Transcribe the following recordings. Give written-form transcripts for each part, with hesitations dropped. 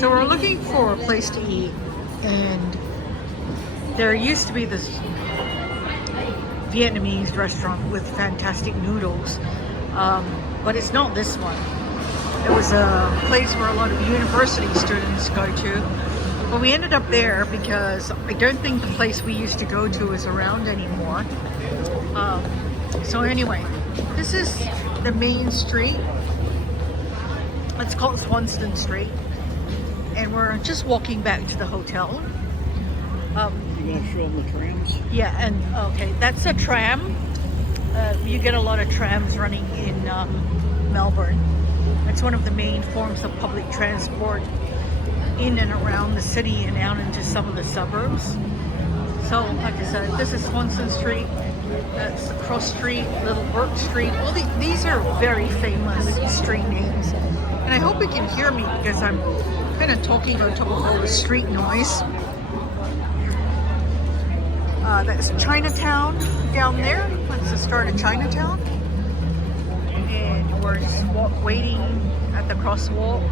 So we're looking for a place to eat, and there used to be this Vietnamese restaurant with fantastic noodles, but it's not this one. It was a place where a lot of university students go to, but we ended up there because I don't think the place we used to go to is around anymore. So anyway, this is the main street. It's called Swanston Street, and we're just walking back to the hotel. You gonna show them the trams? Yeah, and okay, that's a tram. You get a lot of trams running in Melbourne. It's one of the main forms of public transport in and around the city and out into some of the suburbs. So, like I said, this is Swanston Street. That's the Cross Street, Little Bourke Street. All these are very famous street names. And I hope you can hear me because I'm kind of talking on top of all the street noise. That's Chinatown down there. That's the start of Chinatown. And we're just waiting at the crosswalk.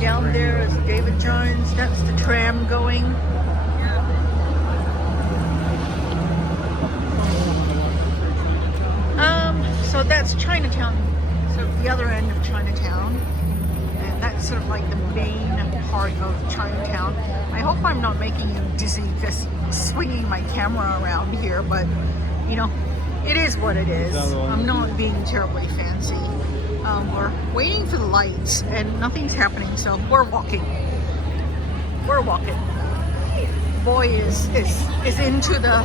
Down there is David Jones. That's the tram going. So that's Chinatown. So the other end of Chinatown. And that's sort of like the main part of Chinatown. I hope I'm not making you dizzy just swinging my camera around here, but you know, it is what it is. I'm not being terribly fancy. We're waiting for the lights and nothing's happening, so we're walking. We're walking. Boy is into the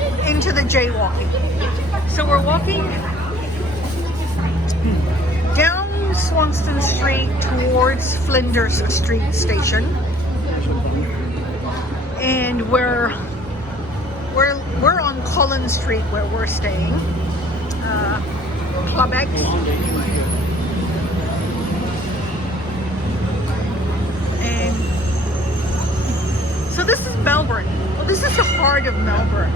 jaywalking. So we're walking down Swanston Street towards Flinders Street Station, and we're on Collins Street where we're staying. Club X. And so this is Melbourne. Well, this is the heart of Melbourne.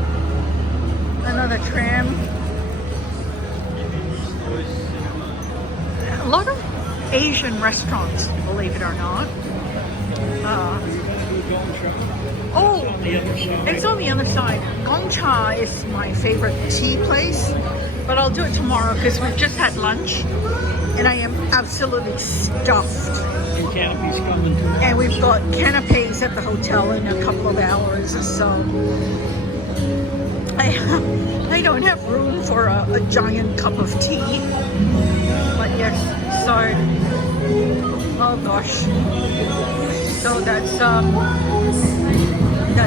Another tram. A lot of Asian restaurants, believe it or not. It's on the other side. Gong Cha is my favorite tea place, but I'll do it tomorrow because we've just had lunch and I am absolutely stuffed. And Canopy's coming too. And we've got canapes at the hotel in a couple of hours, so I don't have room for a giant cup of tea. But yes, so oh gosh. So that's I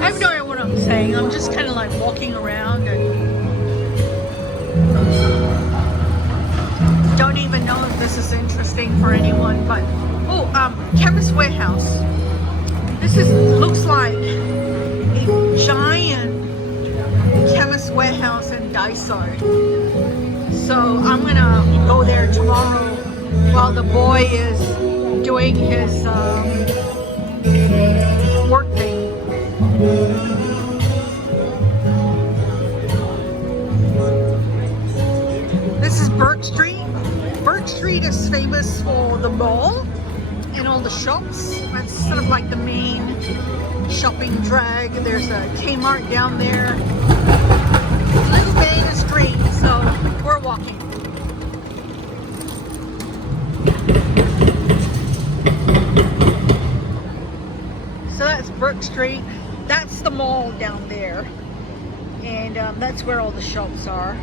have no idea what I'm saying. I'm just kind of like walking around and don't even know if this is interesting for anyone, but Chemist Warehouse. This looks like a giant Chemist Warehouse in Daiso. So I'm gonna go there tomorrow while the boy is doing his work thing. This is Bourke Street. Bourke Street is famous for the mall and all the shops. That's sort of like the main shopping drag. There's a Kmart down there. Little main street, so we're walking. So that's Bourke Street. That's the mall down there. And that's where all the shops are.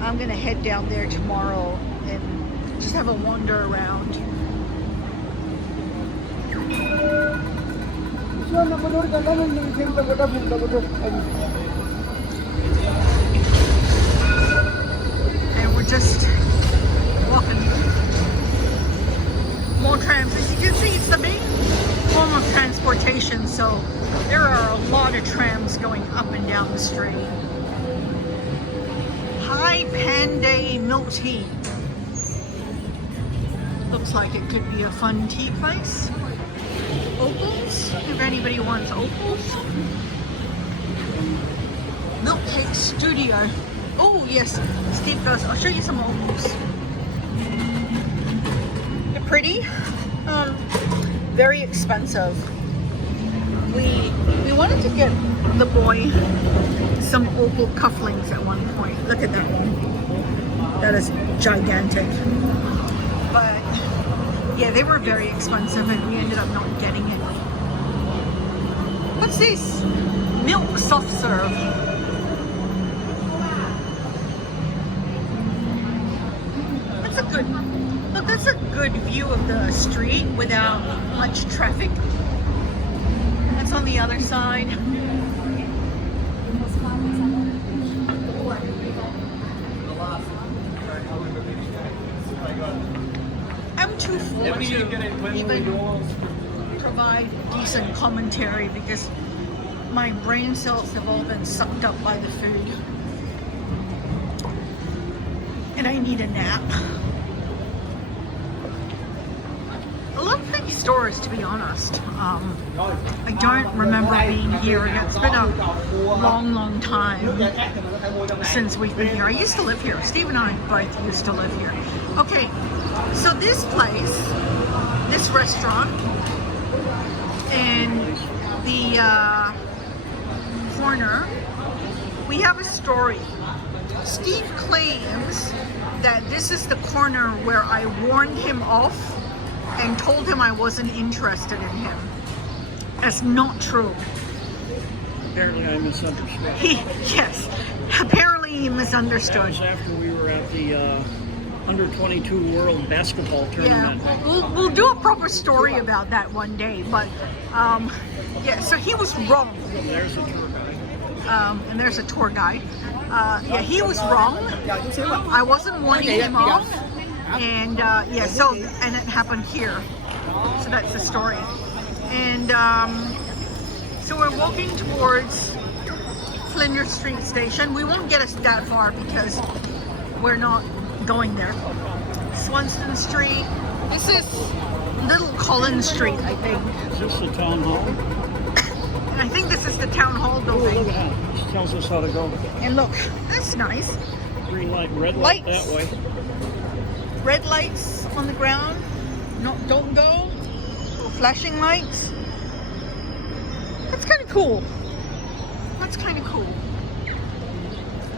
I'm gonna head down there tomorrow and just have a wander around. And we're just walking. More trams. As you can see, it's the main form of transportation, so there are a lot of trams going up and down the street. Hai Panday Milk Tea. Looks like it could be a fun tea place. Opals, if anybody wants opals. Milk Cake Studio. Oh yes, Steve goes, I'll show you some opals. pretty, very expensive. We wanted to get the boy some opal cufflinks at one point. Look at that one. That is gigantic. But yeah, they were very expensive and we ended up not getting it. What's this? Milk soft serve. That's a good, look, that's a good view of the street without much traffic. That's on the other side. I'm too full to even provide decent commentary because my brain cells have all been sucked up by the food. And I need a nap. I love big stores, to be honest. I don't remember being here. It's been a long time since we've been here. I used to live here. Steve and I both used to live here. Okay, so this place, this restaurant, in the corner, we have a story. Steve claims that this is the corner where I warned him off and told him I wasn't interested in him. That's not true. Apparently I misunderstood. Yes, apparently he misunderstood. That was after we were at the Under-22 World Basketball Tournament. Yeah, we'll do a proper story about that one day, but yeah, so he was wrong. There's a tour guide. And there's a tour guide. Yeah, he was wrong. I wasn't warning him off. And yeah, so, and it happened here. So that's the story. And so we're walking towards Flinders Street Station. We won't get us that far because we're not going there. Swanston Street. This is Little Collins Street, I think. Is this the town hall? And I think this is the town hall Oh, building. look at that. This tells us how to go. And look, that's nice. Green light, red light Lights. that way. Red lights on the ground. No, don't go. Little flashing lights. That's kind of cool. That's kind of cool.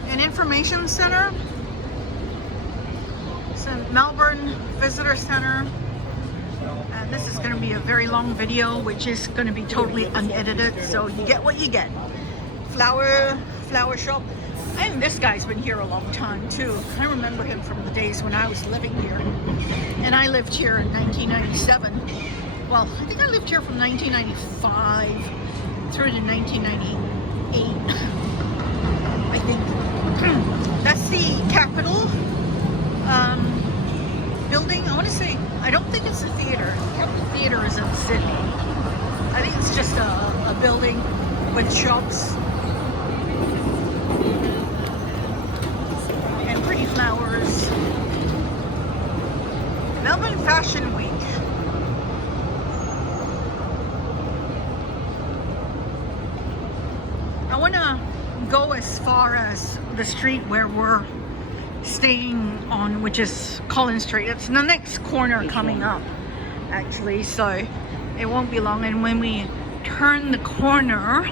An information center. St. Melbourne Visitor Center. And this is going to be a very long video, which is going to be totally unedited, so you get what you get. Flower shop. And this guy's been here a long time too. I remember him from the days when I was living here. And I lived here in 1997. Well, I think I lived here from 1995 through to 1998. I think. That's the Capitol building. I want to say, I don't think it's a theater. The theater is in Sydney. I think it's just a building with shops. Pretty flowers. Melbourne Fashion Week. I want to go as far as the street where we're staying on, which is Collins Street. It's the next corner coming up, actually, so it won't be long. And when we turn the corner,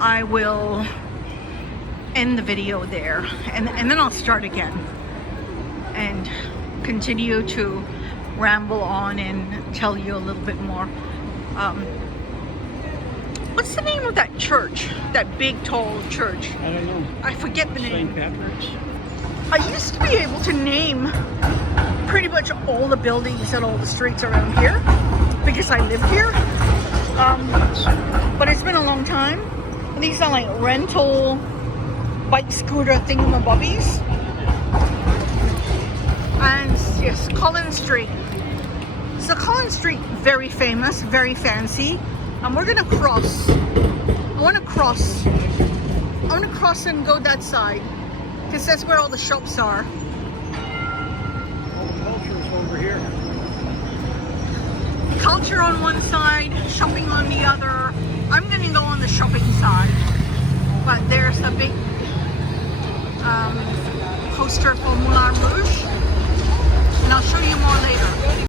I will end the video there, and then I'll start again and continue to ramble on and tell you a little bit more. What's the name of that church? That big tall church? I don't know. I forget the name. St. Patrick's? I used to be able to name pretty much all the buildings and all the streets around here because I lived here, but it's been a long time. And these are like rental bike scooter thingamabobbies. And yes, Collins Street. So Collins Street, very famous, very fancy. And we're gonna cross. I wanna cross and go that side, because that's where all the shops are. All the culture's over here. Culture on one side, shopping on the other. I'm gonna go on the shopping side. But there's a big poster for Moulin Rouge, and I'll show